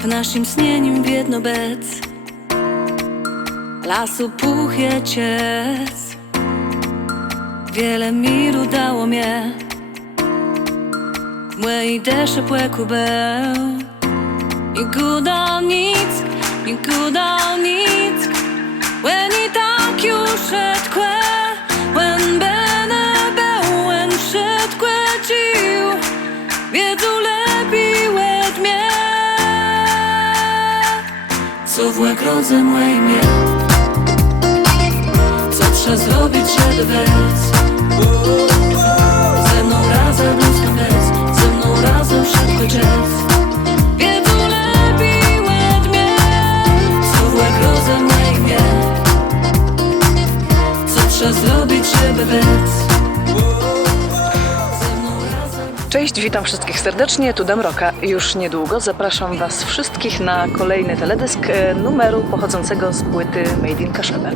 W naszym śnieniem w jedno bec lasu puchie ciec. Wiele miru dało mnie w mojej desze płekubę. Nikuda nic, nikuda nic. When i tak już szedkłe, when będę szedkłe ciu, wiedzu lepiej łed mnie. Co w rodze moje imię, co trzeba zrobić, żeby wec ze mną razem rozmawiać, ze mną razem szedkłe jazz. Wiedzu lepiej łed mnie, co w rodze moje imię, co trzeba zrobić, żeby wec. Cześć, witam wszystkich serdecznie, tu Damroka. Już niedługo zapraszam Was wszystkich na kolejny teledysk numeru pochodzącego z płyty Made in Kaszebę.